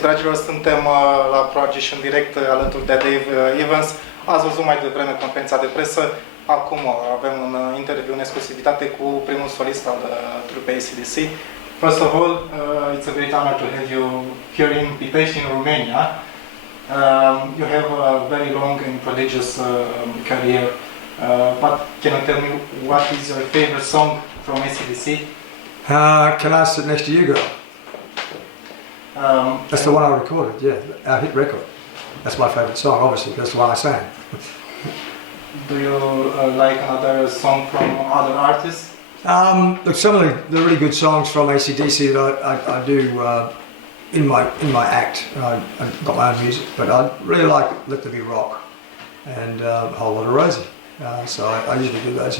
Dragilor, suntem la Proarges și în direct alături de Dave Evans. Ați văzut mai devreme conferința de presă. Acum avem un interviu în exclusivitate cu primul solist al trupei AC/DC. First of all, it's a great honor to have you here in Pitești, in Romania. You have a very long and prodigious career. But can you tell me what is your favorite song from AC/DC? Can I sit next to you, girl? That's the one I recorded, yeah, our hit record. That's my favourite song, obviously, that's the one I sang. Do you like another song from other artists? Look, some of the really good songs from AC/DC that I do in my act. I've got my own music, but I really like Let There Be Rock and a Whole Lot of Rosie. So I usually do those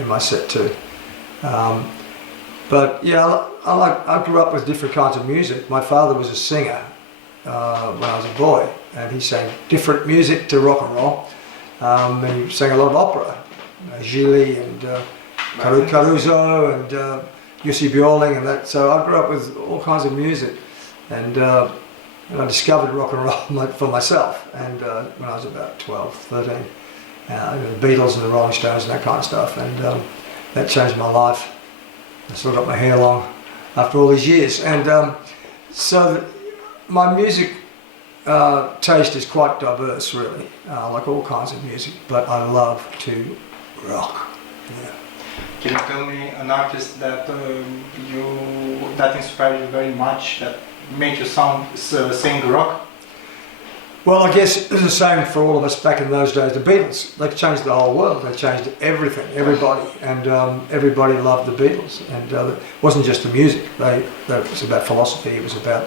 in my set too. But yeah, I grew up with different kinds of music. My father was a singer when I was a boy, and he sang different music to rock and roll. And he sang a lot of opera, Gili and Caruso and Jussi Björling and that. So I grew up with all kinds of music, and I discovered rock and roll for myself. And when I was about 12, 13, the Beatles and the Rolling Stones and that kind of stuff, and that changed my life. I still got my hair long after all these years, and so my music taste is quite diverse, really. I like all kinds of music, but I love to rock. Yeah. Can you tell me an artist that that inspired you very much, that made you sing rock? Well, I guess it was the same for all of us back in those days. The Beatles, they changed the whole world. They changed everything, everybody, and everybody loved the Beatles. And it wasn't just the music. It was about philosophy. It was about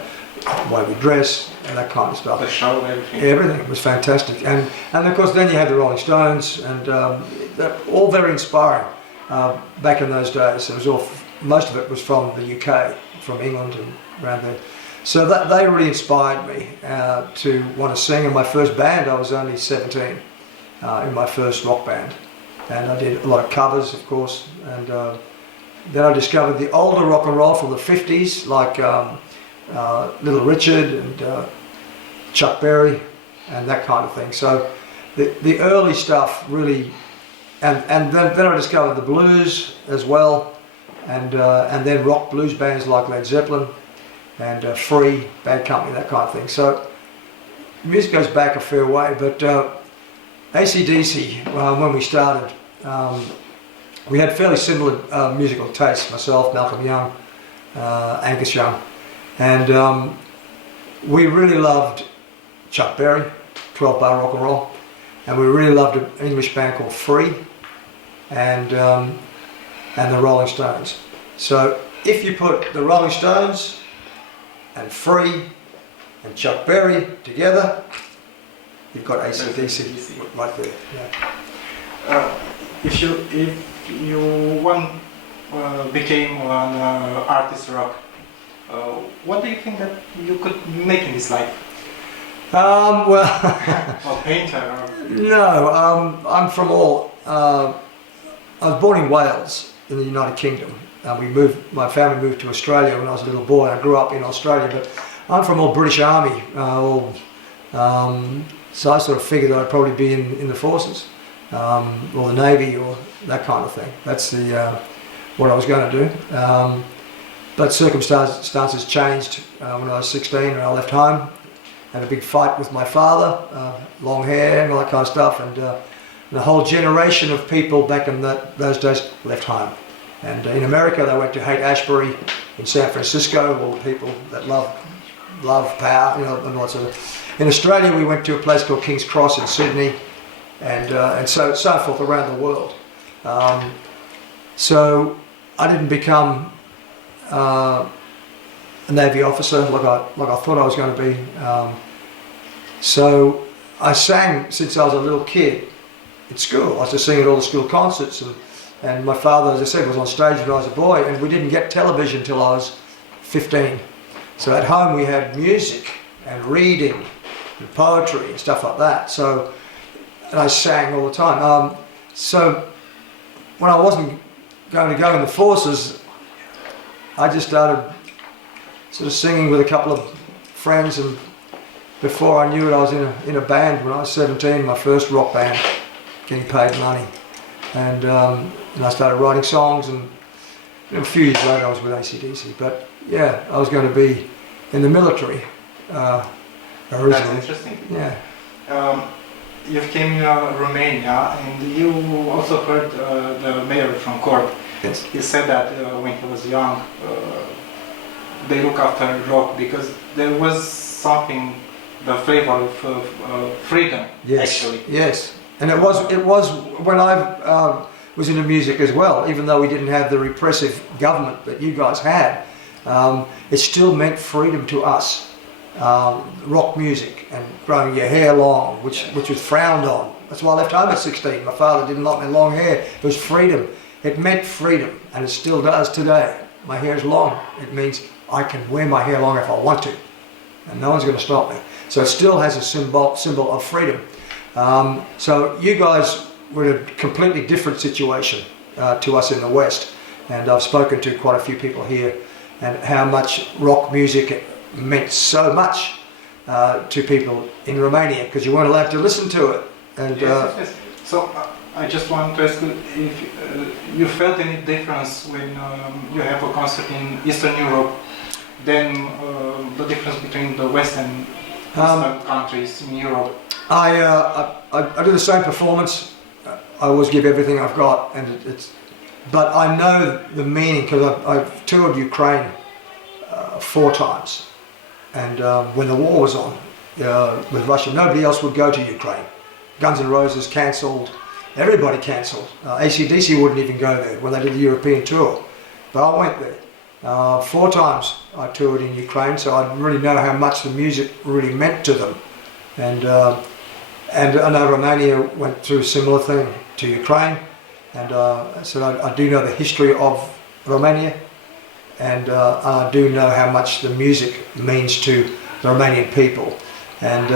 the way we dress and that kind of stuff. The show, everything. Everything was fantastic. And of course, then you had the Rolling Stones, and they're all very inspiring. Back in those days, it was most of it was from the UK, from England and around there. So they really inspired me to want to sing. In my first band, I was only 17, in my first rock band. And I did a lot of covers, of course. And then I discovered the older rock and roll from the 50s, like Little Richard and Chuck Berry and that kind of thing. So the early stuff really, and then I discovered the blues as well, and then rock blues bands like Led Zeppelin and Free, Bad Company, that kind of thing. So music goes back a fair way, but AC/DC, when we started, we had fairly similar musical tastes, myself, Malcolm Young, Angus Young, and we really loved Chuck Berry, 12-bar rock and roll, and we really loved an English band called Free, and the Rolling Stones. So if you put the Rolling Stones and Free and Chuck Berry together, you've got AC/DC right there. Yeah. If you became an artist rock, what do you think that you could make in this life? Well, or painter? Or... No, I'm from all. I was born in Wales, in the United Kingdom. My family moved to Australia when I was a little boy. I grew up in Australia, but I'm from all British Army, so I sort of figured I'd probably be in the forces, or the Navy, or that kind of thing. That's what I was going to do. But circumstances changed when I was 16 and I left home. Had a big fight with my father, long hair and all that kind of stuff, and the whole generation of people back in those days left home. And in America, they went to Haight-Ashbury. In San Francisco, all the people that love power, and all sort of. In Australia, we went to a place called King's Cross in Sydney, and so forth around the world. So I didn't become a Navy officer like I thought I was going to be. So I sang since I was a little kid at school. I used to sing at all the school concerts, and my father, as I said, was on stage when I was a boy, and we didn't get television till I was 15. So at home we had music and reading and poetry and stuff like that. And I sang all the time. So when I wasn't going to go in the forces, I just started sort of singing with a couple of friends, and before I knew it, I was in a band when I was 17, my first rock band, getting paid money, and I started writing songs, and a few years later I was with AC/DC. But yeah, I was going to be in the military originally. That's interesting. Yeah. You came in Romania, and you also heard the mayor from Cork. Yes. He said that when he was young, they look after rock because there was something, the flavor of freedom. Yes. Actually. Yes. And it was when I was into music as well. Even though we didn't have the repressive government that you guys had, it still meant freedom to us. Rock music and growing your hair long, which was frowned on. That's why I left home at 16. My father didn't like my long hair. It was freedom. It meant freedom, and it still does today. My hair is long. It means I can wear my hair long if I want to, and no one's going to stop me. So it still has a symbol of freedom. So you guys were in a completely different situation to us in the West, and I've spoken to quite a few people here, and how much rock music meant so much to people in Romania, because you weren't allowed to listen to it. And yes. So I just want to ask you if you felt any difference when you have a concert in Eastern Europe, then the difference between the West and Eastern countries in Europe. I do the same performance. I always give everything I've got, and but I know the meaning, because I've toured Ukraine 4 times. And when the war was on with Russia, nobody else would go to Ukraine. Guns N' Roses cancelled, everybody cancelled. AC/DC wouldn't even go there when they did the European tour. But I went there. 4 times I toured in Ukraine, so I really know how much the music really meant to them. And I know Romania went through a similar thing to Ukraine. And so I do know the history of Romania. And I do know how much the music means to the Romanian people. And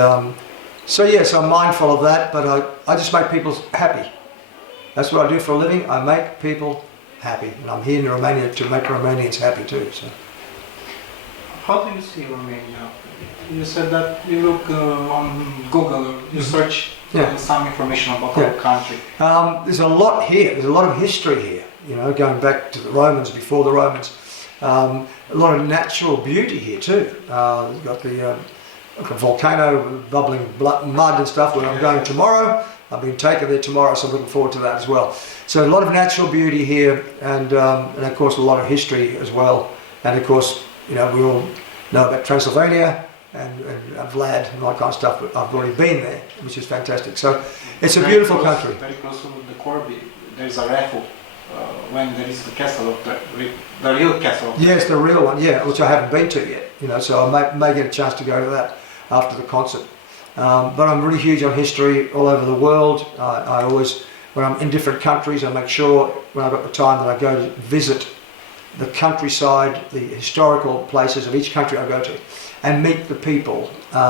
so yes, I'm mindful of that, but I just make people happy. That's what I do for a living. I make people happy, and I'm here in Romania to make Romanians happy too. So. How do you see Romania? You said that you look on Google, you search some information about the country. There's a lot here. There's a lot of history here. You know, going back to the Romans, before the Romans. A lot of natural beauty here too. You've got the volcano, bubbling mud and stuff where I'm going tomorrow. I've been taken there tomorrow, so I'm looking forward to that as well. So a lot of natural beauty here, and of course a lot of history as well. And of course, you know, we all know about Transylvania and Vlad and all that kind of stuff, but I've already been there, which is fantastic. So it's a beautiful country. Very close to the Corby, there's a raffle. When there is the castle of the real castle. Yes, the real one, yeah, which I haven't been to yet. You know, so I may get a chance to go to that after the concert. But I'm really huge on history all over the world. I always, when I'm in different countries, I make sure when I've got the time that I go to visit the countryside, the historical places of each country I go to, and meet the people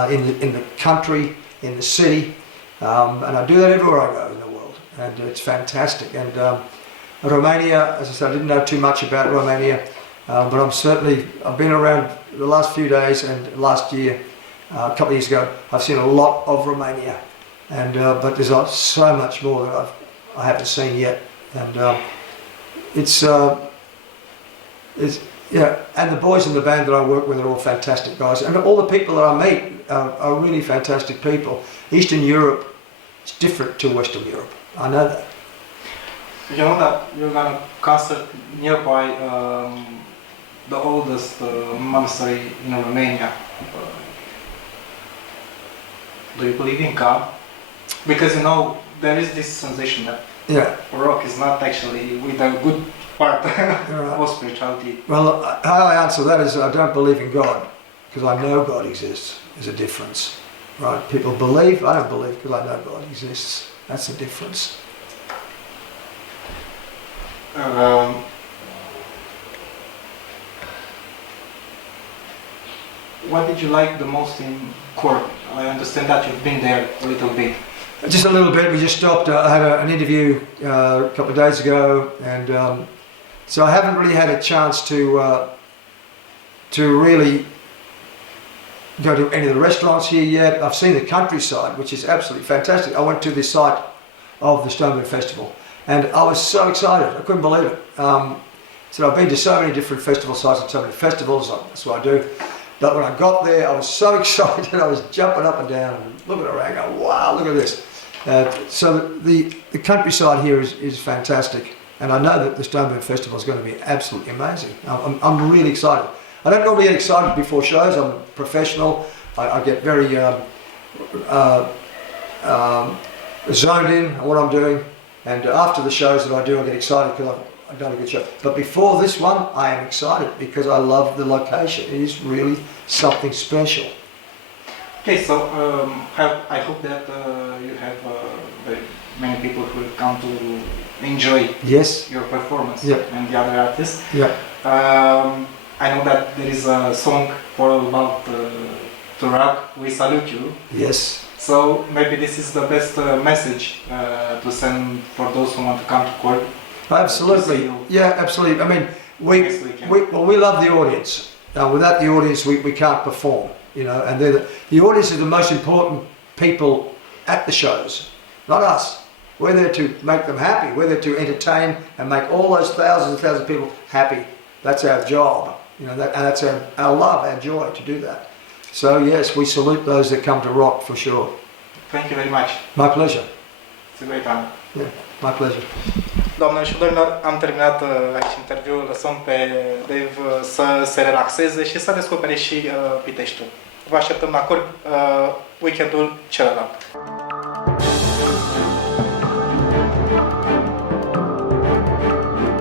in the country, in the city, and I do that everywhere I go in the world, and it's fantastic. And Romania, as I said, I didn't know too much about Romania, but I've been around the last few days, and last year, a couple of years ago, I've seen a lot of Romania, and but there's so much more that I haven't seen yet, and it's and the boys in the band that I work with are all fantastic guys, and all the people that I meet are really fantastic people. Eastern Europe is different to Western Europe, I know that. You know that you're gonna concert nearby the oldest monastery in Romania. Do you believe in God? Because you know there is this sensation that rock is not actually with a good part of spirituality. Well, how I answer that is I don't believe in God because I know God exists. There's a difference, right? People believe, I don't believe because I know God exists. That's the difference. What did you like the most in Cork? I understand that you've been there a little bit. Just a little bit. We just stopped. I had an interview a couple of days ago, and So I haven't really had a chance to really go to any of the restaurants here yet. I've seen the countryside, which is absolutely fantastic. I went to the site of the Stoneman Festival and I was so excited, I couldn't believe it. So I've been to so many different festival sites and so many festivals, that's what I do. But when I got there, I was so excited, I was jumping up and down and looking around going, wow, look at this. So the countryside here is fantastic. And I know that the Stoneman Festival is going to be absolutely amazing. I'm really excited. I don't normally get excited before shows. I'm professional. I get very zoned in on what I'm doing. And after the shows that I do, I get excited because I've done a good show. But before this one, I am excited because I love the location. It is really something special. Okay, so I hope that you have very many people who will come to enjoy Yes. your performance Yeah. and the other artists. Yeah. I know that there is a song about to rock, we salute you. Yes. So maybe this is the best message to send for those who want to come to court. Absolutely. Yeah, absolutely. I mean, we love the audience. Without the audience, we can't perform. You know, and the audience is the most important people at the shows, not us. We're there to make them happy. We're there to entertain and make all those thousands and thousands of people happy. That's our job. You know, and that's our love, our joy to do that. So yes, we salute those that come to rock for sure. Thank you very much. My pleasure. It's a great honor. Yeah, my pleasure. Doamnelor și domnilor, am terminat aici interviul, lăsăm pe Dave să se relaxeze și să descopere și Piteștiul. Vă așteptăm la corp weekendul celălalt.